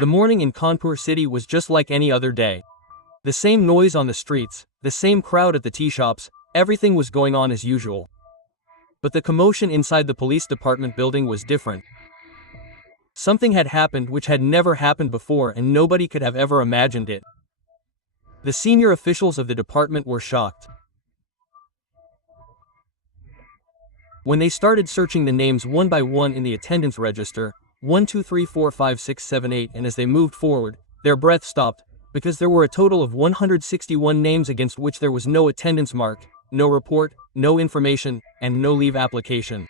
The morning in Kanpur city was just like any other day. The same noise on the streets, the same crowd at the tea shops, everything was going on as usual. But the commotion inside the police department building was different. Something had happened which had never happened before and nobody could have ever imagined it. The senior officials of the department were shocked. When they started searching the names one by one in the attendance register, 1 2 3 4 5 6 7 8, and as they moved forward, their breath stopped, because there were a total of 161 names against which there was no attendance mark, no report, no information, and no leave application.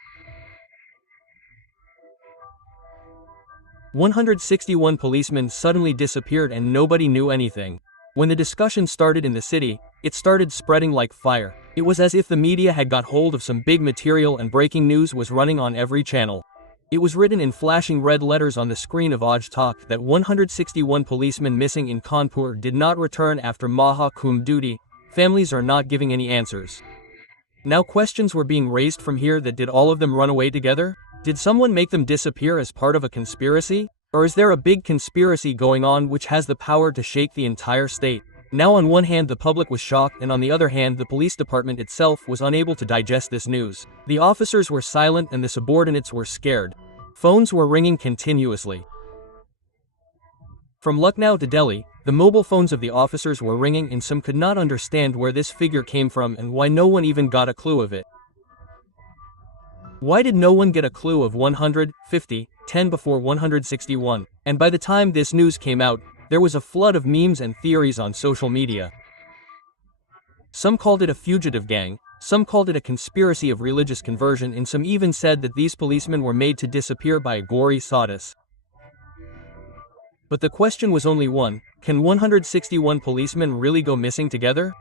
161 policemen suddenly disappeared and nobody knew anything. When the discussion started in the city, it started spreading like fire. It was as if the media had got hold of some big material and breaking news was running on every channel. It was written in flashing red letters on the screen of Aaj Tak that 161 policemen missing in Kanpur did not return after Maha Kumbh duty. Families are not giving any answers. Now questions were being raised from here that did all of them run away together? Did someone make them disappear as part of a conspiracy? Or is there a big conspiracy going on which has the power to shake the entire state? Now on one hand the public was shocked and on the other hand the police department itself was unable to digest this news. The officers were silent and the subordinates were scared. Phones were ringing continuously. From Lucknow to Delhi, the mobile phones of the officers were ringing and some could not understand where this figure came from and why no one even got a clue of it. Why did no one get a clue of 150, 10 before 161? And by the time this news came out, there was a flood of memes and theories on social media. Some called it a fugitive gang, some called it a conspiracy of religious conversion, and some even said that these policemen were made to disappear by a gory sadist. But the question was only one: can 161 policemen really go missing together?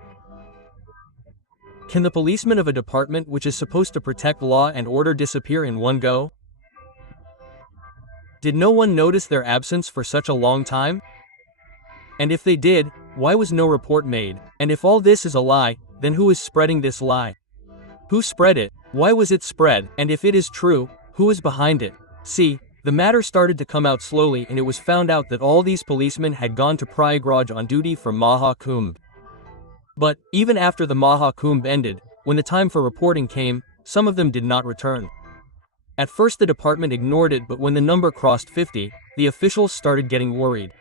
Can the policemen of a department which is supposed to protect law and order disappear in one go? Did no one notice their absence for such a long time? And if they did, why was no report made? And if all this is a lie, then who is spreading this lie? Who spread it? Why was it spread? And if it is true, who is behind it? See, the matter started to come out slowly and it was found out that all these policemen had gone to Prayagraj on duty for Maha Kumbh. But, even after the Maha Kumbh ended, when the time for reporting came, some of them did not return. At first the department ignored it, but when the number crossed 50, the officials started getting worried.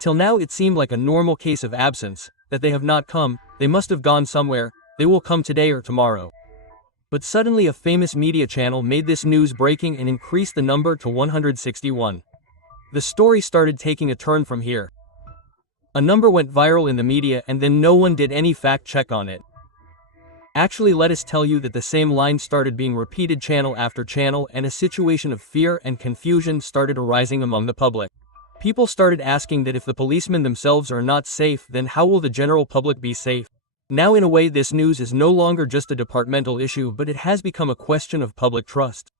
Till now it seemed like a normal case of absence, that they have not come, they must have gone somewhere, they will come today or tomorrow. But suddenly a famous media channel made this news breaking and increased the number to 161. The story started taking a turn from here. A number went viral in the media and then no one did any fact check on it. Actually, let us tell you that the same line started being repeated channel after channel and a situation of fear and confusion started arising among the public. People started asking that if the policemen themselves are not safe, then how will the general public be safe? Now in a way this news is no longer just a departmental issue, but it has become a question of public trust.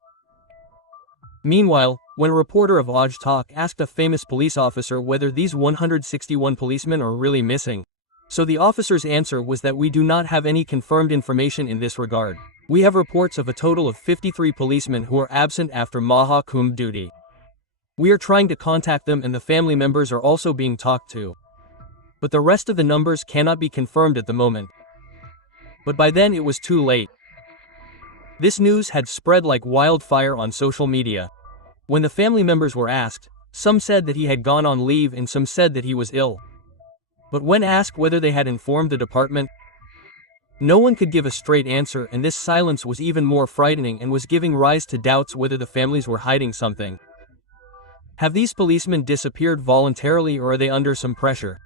Meanwhile, when a reporter of Aaj Tak asked a famous police officer whether these 161 policemen are really missing, so the officer's answer was that we do not have any confirmed information in this regard. We have reports of a total of 53 policemen who are absent after Maha Kumbh duty. We are trying to contact them and the family members are also being talked to. But the rest of the numbers cannot be confirmed at the moment. But by then it was too late. This news had spread like wildfire on social media. When the family members were asked, some said that he had gone on leave and some said that he was ill. But when asked whether they had informed the department, no one could give a straight answer, and this silence was even more frightening and was giving rise to doubts whether the families were hiding something. Have these policemen disappeared voluntarily or are they under some pressure?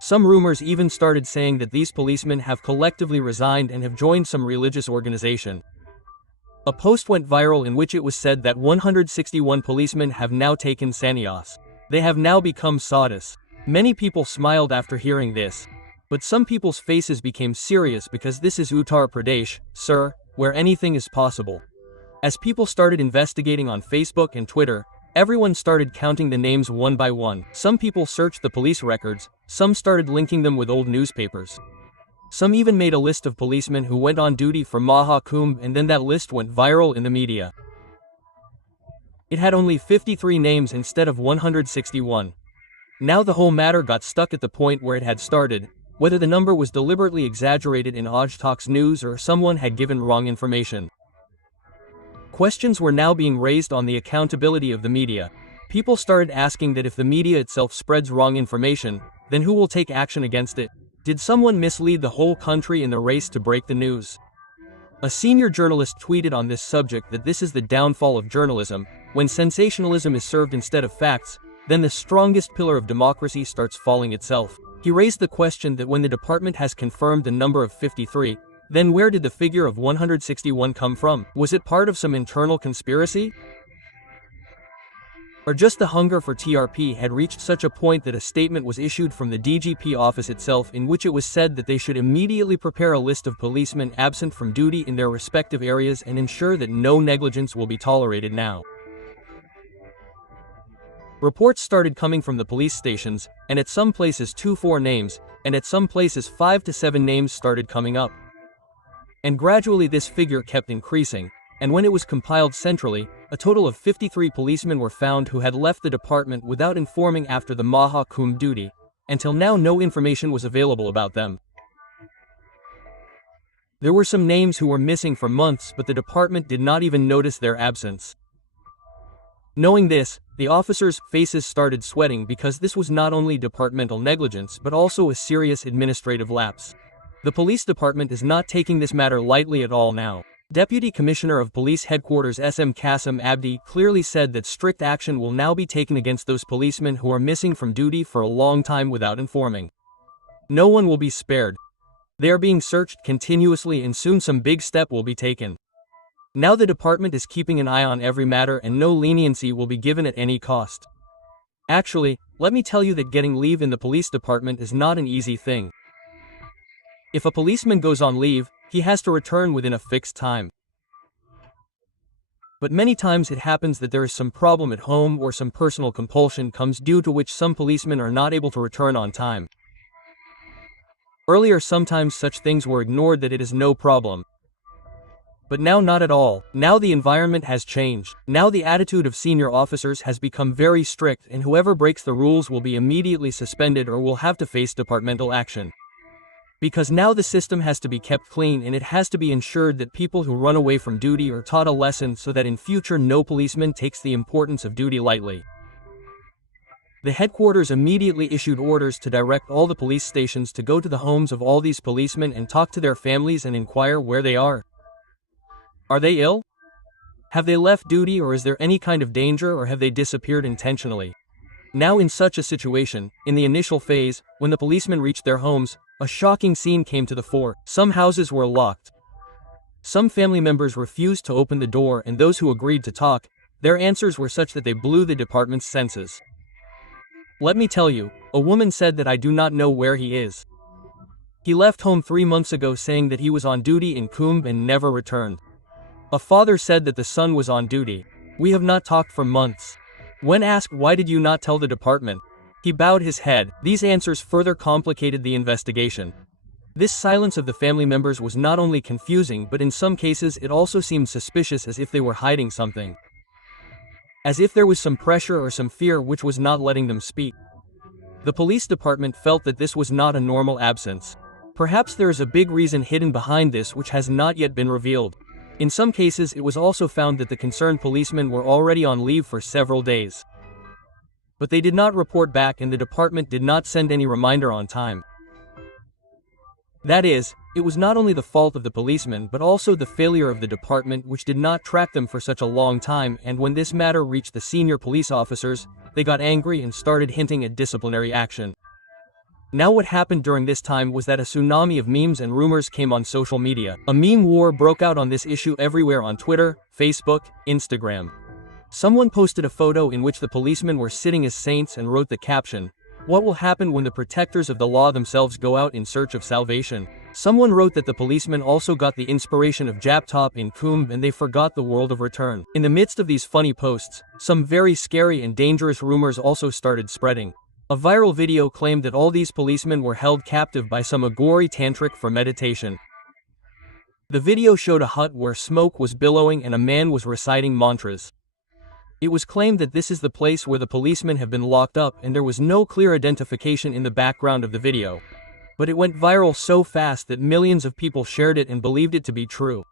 Some rumors even started saying that these policemen have collectively resigned and have joined some religious organization. A post went viral in which it was said that 161 policemen have now taken sannyas. They have now become sadhus. Many people smiled after hearing this. But some people's faces became serious because this is Uttar Pradesh, sir, where anything is possible. As people started investigating on Facebook and Twitter, everyone started counting the names one by one. Some people searched the police records, some started linking them with old newspapers. Some even made a list of policemen who went on duty for Maha Kumbh, and then that list went viral in the media. It had only 53 names instead of 161. Now the whole matter got stuck at the point where it had started, whether the number was deliberately exaggerated in Ojtalk's news or someone had given wrong information. Questions were now being raised on the accountability of the media. People started asking that if the media itself spreads wrong information, then who will take action against it? Did someone mislead the whole country in the race to break the news? A senior journalist tweeted on this subject that this is the downfall of journalism. When sensationalism is served instead of facts, then the strongest pillar of democracy starts falling itself. He raised the question that when the department has confirmed the number of 53, then where did the figure of 161 come from? Was it part of some internal conspiracy? Or just the hunger for TRP had reached such a point that a statement was issued from the DGP office itself in which it was said that they should immediately prepare a list of policemen absent from duty in their respective areas and ensure that no negligence will be tolerated now. Reports started coming from the police stations, and at some places 2-4 names, and at some places 5 to 7 names started coming up. And gradually this figure kept increasing, and when it was compiled centrally, a total of 53 policemen were found who had left the department without informing after the Maha Kumbh duty. Until now no information was available about them. There were some names who were missing for months, but the department did not even notice their absence. Knowing this, the officers' faces started sweating because this was not only departmental negligence but also a serious administrative lapse. The police department is not taking this matter lightly at all now. Deputy Commissioner of Police Headquarters SM Qasim Abdi clearly said that strict action will now be taken against those policemen who are missing from duty for a long time without informing. No one will be spared. They are being searched continuously and soon some big step will be taken. Now the department is keeping an eye on every matter and no leniency will be given at any cost. Actually, let me tell you that getting leave in the police department is not an easy thing. If a policeman goes on leave, he has to return within a fixed time. But many times it happens that there is some problem at home or some personal compulsion comes due to which some policemen are not able to return on time. Earlier sometimes such things were ignored that it is no problem. But now not at all. Now the environment has changed. Now the attitude of senior officers has become very strict and whoever breaks the rules will be immediately suspended or will have to face departmental action. Because now the system has to be kept clean and it has to be ensured that people who run away from duty are taught a lesson so that in future no policeman takes the importance of duty lightly. The headquarters immediately issued orders to direct all the police stations to go to the homes of all these policemen and talk to their families and inquire where they are. Are they ill? Have they left duty or is there any kind of danger or have they disappeared intentionally? Now in such a situation, in the initial phase, when the policemen reached their homes, a shocking scene came to the fore. Some houses were locked. Some family members refused to open the door and those who agreed to talk, their answers were such that they blew the department's senses. Let me tell you, a woman said that I do not know where he is. He left home 3 months ago saying that he was on duty in Kumbh and never returned. A father said that the son was on duty. We have not talked for months. When asked why did you not tell the department, he bowed his head. These answers further complicated the investigation. This silence of the family members was not only confusing but in some cases it also seemed suspicious as if they were hiding something. As if there was some pressure or some fear which was not letting them speak. The police department felt that this was not a normal absence. Perhaps there is a big reason hidden behind this which has not yet been revealed. In some cases it was also found that the concerned policemen were already on leave for several days. But they did not report back and the department did not send any reminder on time. That is, it was not only the fault of the policemen but also the failure of the department which did not track them for such a long time, and when this matter reached the senior police officers, they got angry and started hinting at disciplinary action. Now what happened during this time was that a tsunami of memes and rumors came on social media. A meme war broke out on this issue everywhere on Twitter, Facebook, Instagram. Someone posted a photo in which the policemen were sitting as saints and wrote the caption, "What will happen when the protectors of the law themselves go out in search of salvation?" Someone wrote that the policemen also got the inspiration of Jap Top in Kumbh and they forgot the world of return. In the midst of these funny posts, some very scary and dangerous rumors also started spreading. A viral video claimed that all these policemen were held captive by some Aghori tantric for meditation. The video showed a hut where smoke was billowing and a man was reciting mantras. It was claimed that this is the place where the policemen have been locked up and there was no clear identification in the background of the video. But it went viral so fast that millions of people shared it and believed it to be true.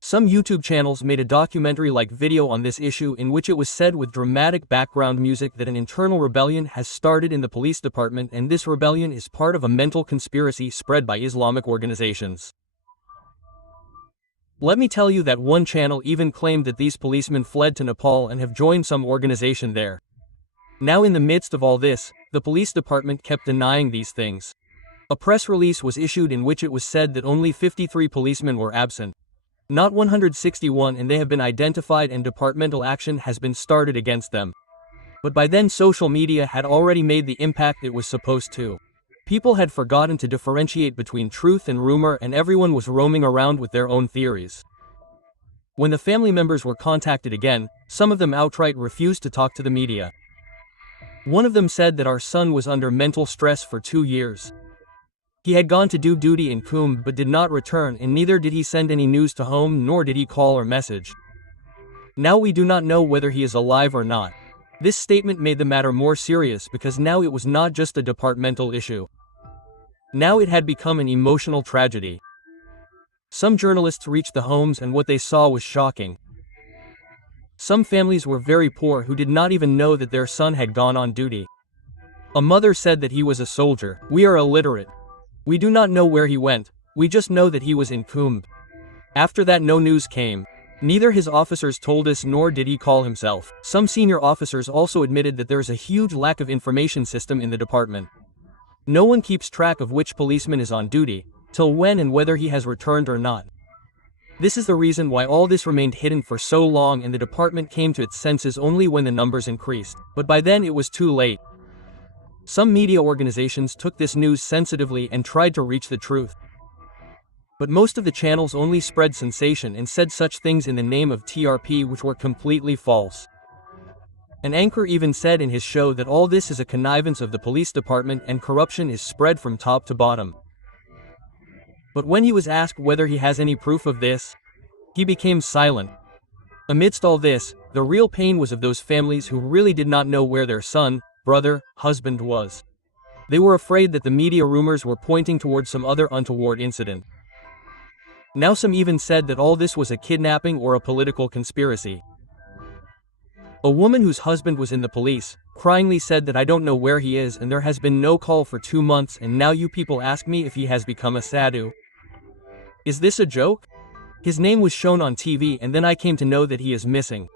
Some YouTube channels made a documentary-like video on this issue in which it was said with dramatic background music that an internal rebellion has started in the police department, and this rebellion is part of a mental conspiracy spread by Islamic organizations. Let me tell you that one channel even claimed that these policemen fled to Nepal and have joined some organization there. Now, in the midst of all this, the police department kept denying these things. A press release was issued in which it was said that only 53 policemen were absent, not 161, and they have been identified and departmental action has been started against them. But by then social media had already made the impact it was supposed to. People had forgotten to differentiate between truth and rumor, and everyone was roaming around with their own theories. When the family members were contacted again, some of them outright refused to talk to the media. One of them said that our son was under mental stress for 2 years. He had gone to do duty in Kumbh but did not return, and neither did he send any news to home nor did he call or message. Now we do not know whether he is alive or not. This statement made the matter more serious because now it was not just a departmental issue. Now it had become an emotional tragedy. Some journalists reached the homes and what they saw was shocking. Some families were very poor who did not even know that their son had gone on duty. A mother said that he was a soldier. We are illiterate. We do not know where he went, we just know that he was in Kumbh. After that no news came. Neither his officers told us nor did he call himself. Some senior officers also admitted that there is a huge lack of information system in the department. No one keeps track of which policeman is on duty, till when and whether he has returned or not. This is the reason why all this remained hidden for so long, and the department came to its senses only when the numbers increased. But by then it was too late. Some media organizations took this news sensitively and tried to reach the truth. But most of the channels only spread sensation and said such things in the name of TRP which were completely false. An anchor even said in his show that all this is a connivance of the police department and corruption is spread from top to bottom. But when he was asked whether he has any proof of this, he became silent. Amidst all this, the real pain was of those families who really did not know where their son, brother, husband was. They were afraid that the media rumors were pointing towards some other untoward incident. Now some even said that all this was a kidnapping or a political conspiracy. A woman whose husband was in the police, cryingly said that I don't know where he is and there has been no call for 2 months, and now you people ask me if he has become a sadhu. Is this a joke? His name was shown on TV and then I came to know that he is missing.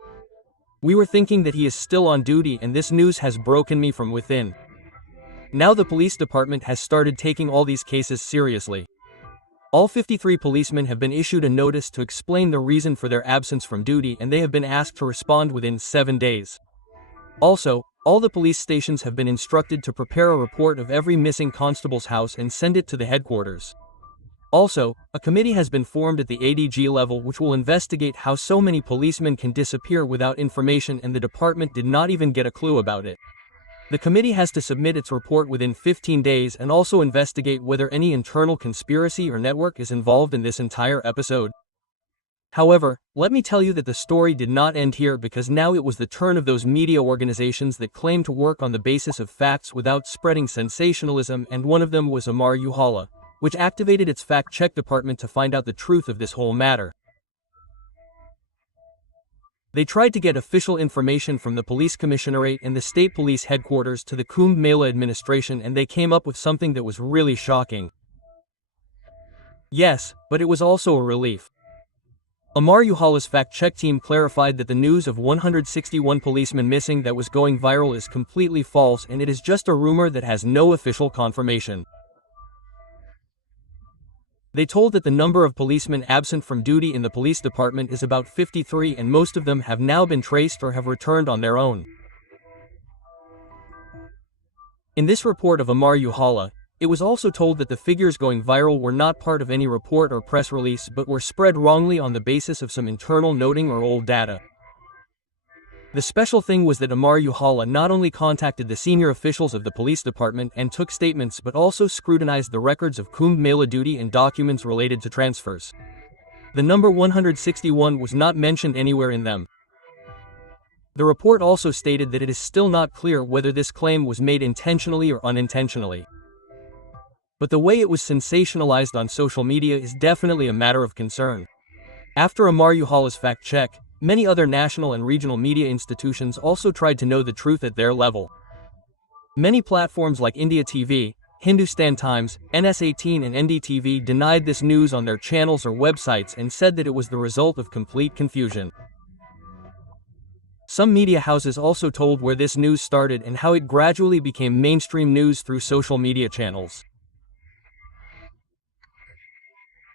We were thinking that he is still on duty, and this news has broken me from within. Now the police department has started taking all these cases seriously. All 53 policemen have been issued a notice to explain the reason for their absence from duty, and they have been asked to respond within 7 days. Also, all the police stations have been instructed to prepare a report of every missing constable's house and send it to the headquarters. Also, a committee has been formed at the ADG level which will investigate how so many policemen can disappear without information, and the department did not even get a clue about it. The committee has to submit its report within 15 days and also investigate whether any internal conspiracy or network is involved in this entire episode. However, let me tell you that the story did not end here, because now it was the turn of those media organizations that claim to work on the basis of facts without spreading sensationalism, and one of them was Amar Ujala, which activated its fact-check department to find out the truth of this whole matter. They tried to get official information from the police commissionerate and the state police headquarters to the Kumbh Mela administration, and they came up with something that was really shocking. Yes, but it was also a relief. Amar Ujala's fact-check team clarified that the news of 161 policemen missing that was going viral is completely false, and it is just a rumor that has no official confirmation. They told that the number of policemen absent from duty in the police department is about 53, and most of them have now been traced or have returned on their own. In this report of Amar Ujala, it was also told that the figures going viral were not part of any report or press release but were spread wrongly on the basis of some internal noting or old data. The special thing was that Amar Ujala not only contacted the senior officials of the police department and took statements but also scrutinized the records of Kumbh Mela duty and documents related to transfers. The number 161 was not mentioned anywhere in them. The report also stated that it is still not clear whether this claim was made intentionally or unintentionally. But the way it was sensationalized on social media is definitely a matter of concern. After Amar Uhal's fact check, many other national and regional media institutions also tried to know the truth at their level. Many platforms like India TV, Hindustan Times, NS18 and NDTV denied this news on their channels or websites and said that it was the result of complete confusion. Some media houses also told where this news started and how it gradually became mainstream news through social media channels.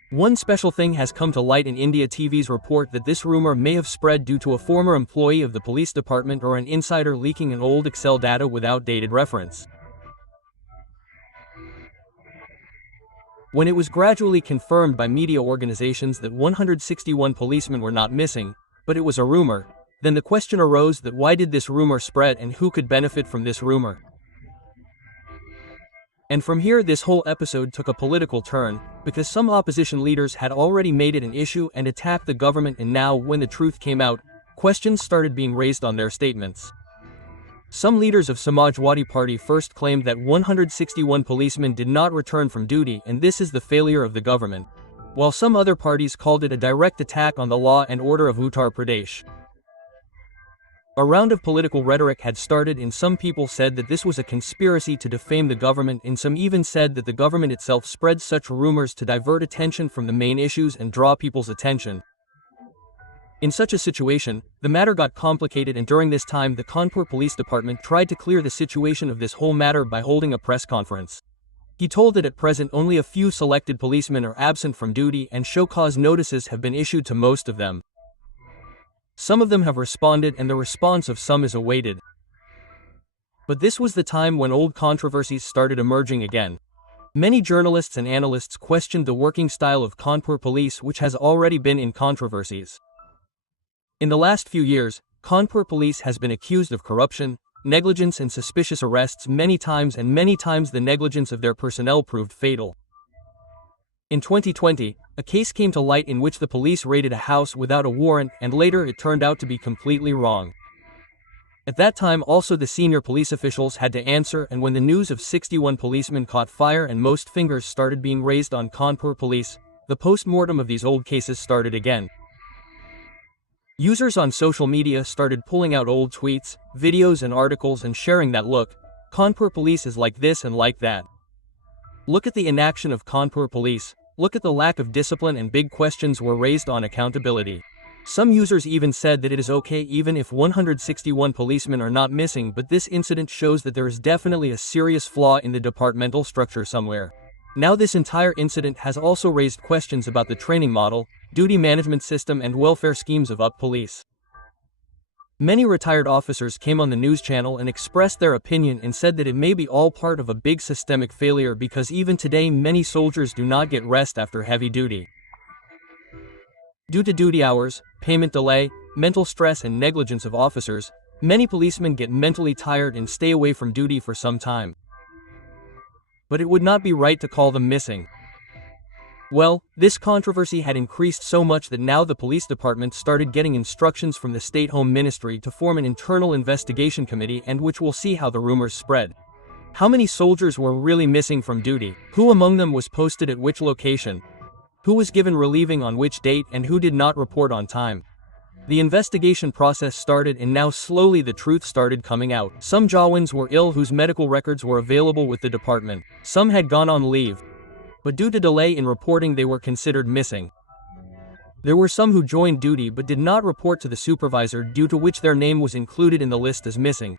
One special thing has come to light in India TV's report that this rumor may have spread due to a former employee of the police department or an insider leaking an old Excel data with outdated reference. When it was gradually confirmed by media organizations that 161 policemen were not missing, but it was a rumor, then the question arose that why did this rumor spread and who could benefit from this rumor? And from here this whole episode took a political turn, because some opposition leaders had already made it an issue and attacked the government, and now when the truth came out, questions started being raised on their statements. Some leaders of Samajwadi Party first claimed that 161 policemen did not return from duty and this is the failure of the government, while some other parties called it a direct attack on the law and order of Uttar Pradesh. A round of political rhetoric had started and some people said that this was a conspiracy to defame the government, and some even said that the government itself spread such rumors to divert attention from the main issues and draw people's attention. In such a situation, the matter got complicated, and during this time the Kanpur Police Department tried to clear the situation of this whole matter by holding a press conference. He told that at present only a few selected policemen are absent from duty and show cause notices have been issued to most of them. Some of them have responded and the response of some is awaited. But this was the time when old controversies started emerging again. Many journalists and analysts questioned the working style of Kanpur police, which has already been in controversies. In the last few years, Kanpur police has been accused of corruption, negligence and suspicious arrests many times, and many times the negligence of their personnel proved fatal. In 2020, a case came to light in which the police raided a house without a warrant, and later it turned out to be completely wrong. At that time also the senior police officials had to answer, and when the news of 61 policemen caught fire and most fingers started being raised on Kanpur police, the post-mortem of these old cases started again. Users on social media started pulling out old tweets, videos and articles and sharing that look, Kanpur police is like this and like that. Look at the inaction of Kanpur police, look at the lack of discipline, and big questions were raised on accountability. Some users even said that it is okay even if 161 policemen are not missing, but this incident shows that there is definitely a serious flaw in the departmental structure somewhere. Now this entire incident has also raised questions about the training model, duty management system and welfare schemes of UP police. Many retired officers came on the news channel and expressed their opinion and said that it may be all part of a big systemic failure, because even today many soldiers do not get rest after heavy duty. Due to duty hours, payment delay, mental stress and negligence of officers, many policemen get mentally tired and stay away from duty for some time. But it would not be right to call them missing. Well, this controversy had increased so much that now the police department started getting instructions from the State Home Ministry to form an internal investigation committee, and which will see how the rumors spread. How many soldiers were really missing from duty? Who among them was posted at which location? Who was given relieving on which date and who did not report on time? The investigation process started, and now slowly the truth started coming out. Some Jawans were ill whose medical records were available with the department. Some had gone on leave, but due to delay in reporting they were considered missing. There were some who joined duty but did not report to the supervisor, due to which their name was included in the list as missing.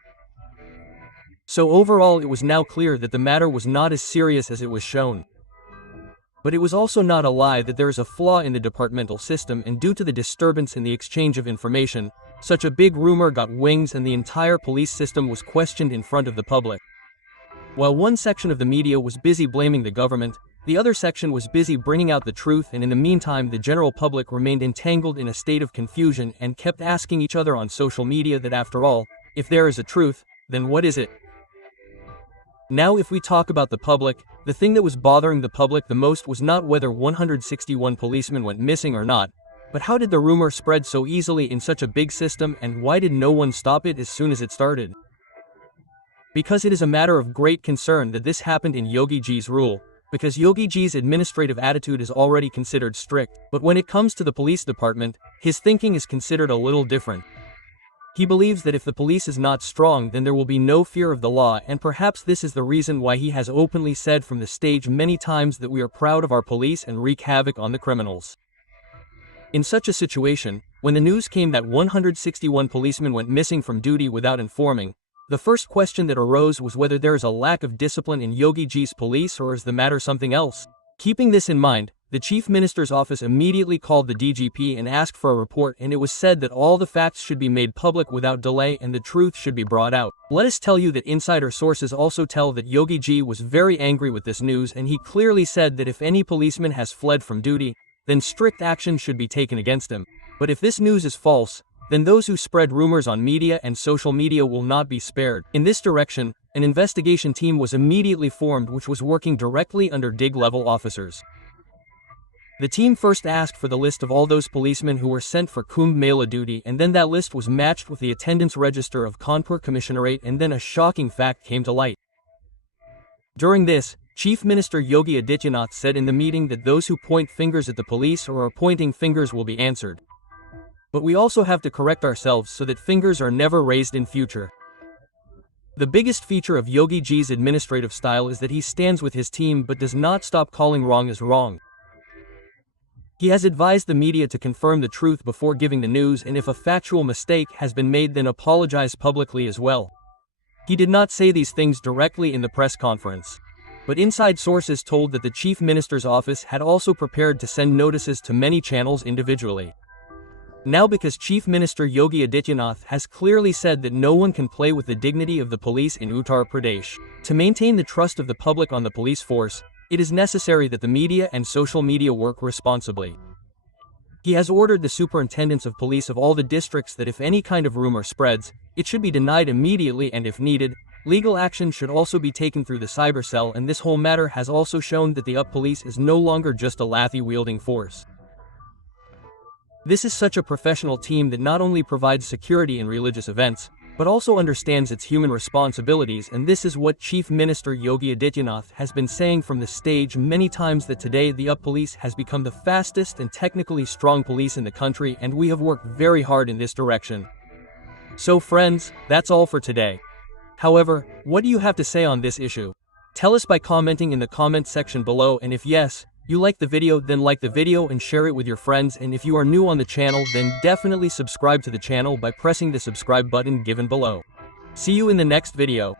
So overall it was now clear that the matter was not as serious as it was shown. But it was also not a lie that there is a flaw in the departmental system, and due to the disturbance in the exchange of information, such a big rumor got wings and the entire police system was questioned in front of the public. While one section of the media was busy blaming the government, the other section was busy bringing out the truth, and in the meantime the general public remained entangled in a state of confusion and kept asking each other on social media that after all, if there is a truth, then what is it? Now if we talk about the public, the thing that was bothering the public the most was not whether 161 policemen went missing or not, But how did the rumor spread so easily in such a big system, and why did no one stop it as soon as it started? Because it is a matter of great concern that this happened in Yogi Ji's rule, because Yogi Ji's administrative attitude is already considered strict, but when it comes to the police department, his thinking is considered a little different. He believes that if the police is not strong, then there will be no fear of the law, and perhaps this is the reason why he has openly said from the stage many times that we are proud of our police and wreak havoc on the criminals. In such a situation, when the news came that 161 policemen went missing from duty without informing, the first question that arose was whether there is a lack of discipline in Yogi Ji's police, or is the matter something else? Keeping this in mind, the Chief Minister's office immediately called the DGP and asked for a report, and it was said that all the facts should be made public without delay and the truth should be brought out. Let us tell you that insider sources also tell that Yogi Ji was very angry with this news, and he clearly said that if any policeman has fled from duty, then strict action should be taken against him. But if this news is false, then those who spread rumors on media and social media will not be spared. In this direction, an investigation team was immediately formed which was working directly under DIG-level officers. The team first asked for the list of all those policemen who were sent for Kumbh Mela duty, and then that list was matched with the attendance register of Kanpur Commissionerate, and then a shocking fact came to light. During this, Chief Minister Yogi Adityanath said in the meeting that those who point fingers at the police or are pointing fingers will be answered. But we also have to correct ourselves so that fingers are never raised in future. The biggest feature of Yogi Ji's administrative style is that he stands with his team but does not stop calling wrong as wrong. He has advised the media to confirm the truth before giving the news, and if a factual mistake has been made, then apologize publicly as well. He did not say these things directly in the press conference. But inside sources told that the Chief Minister's office had also prepared to send notices to many channels individually. Now, because Chief Minister Yogi Adityanath has clearly said that no one can play with the dignity of the police in Uttar Pradesh, to maintain the trust of the public on the police force, it is necessary that the media and social media work responsibly. He has ordered the superintendents of police of all the districts that if any kind of rumor spreads, it should be denied immediately, and if needed, legal action should also be taken through the cyber cell, and this whole matter has also shown that the UP police is no longer just a lathi-wielding force. This is such a professional team that not only provides security in religious events, but also understands its human responsibilities, and this is what Chief Minister Yogi Adityanath has been saying from the stage many times, that today the UP police has become the fastest and technically strong police in the country, and we have worked very hard in this direction. So friends, that's all for today. However, what do you have to say on this issue? Tell us by commenting in the comment section below, and if yes, you like the video, then like the video and share it with your friends, and if you are new on the channel, then definitely subscribe to the channel by pressing the subscribe button given below. See you in the next video.